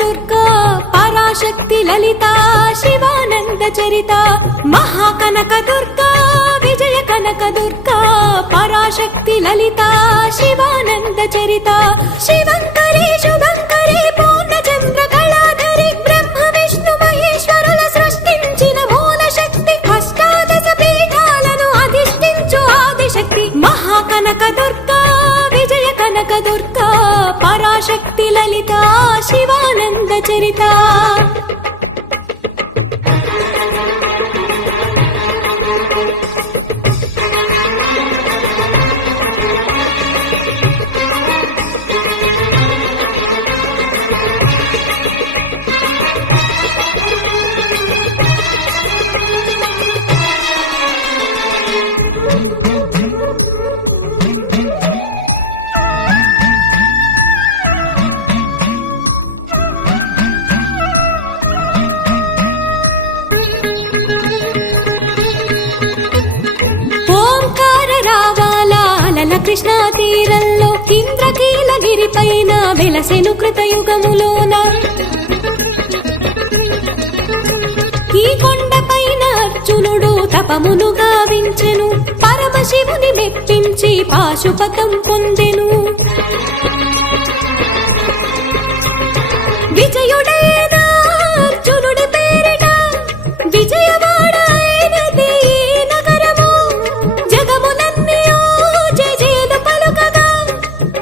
దుర్గా పరాశక్తి లలిత శివానంద చరిత మహాకనక దుర్గా విజయ కనక దుర్గా పరాశక్తి లలిత శివానంద చరిత శివంకరి శుభంకరి పూర్ణచంద్ర కళాధరి బ్రహ్మ విష్ణు మహేశ్వరుల సృష్టించిన మూల శక్తి అష్టాదశ పీఠాలను అధిష్ఠించు ఆదిశక్తి మహాకనక దుర్గా విజయ కనక దుర్గా పరాశక్తి లలిత శివానంద చరిత కృష్ణా తీరంలో ఇంద్రకీలగిరి పైన వెలసెను కృతయుగములోన ఈ కొండపైన అర్జునుడు తపమును గావించెను పరమశివుని మెప్పించి పాశుపతం పొందెను విజయుడైన అర్జునుడి పేరిట విజయవాడ అయినది నగరము జగములన్నీ జయజయలు పలుకగా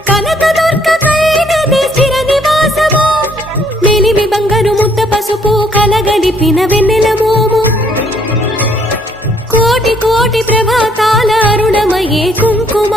కనకదుర్గకైనది స్థిర నివాసము మెలిమి బంగారు ముద్ద పసుపు కలగలిపిన వెన్నెల మోము కోటి కోటి ప్రభాతాల అరుణమయే కుంకుమ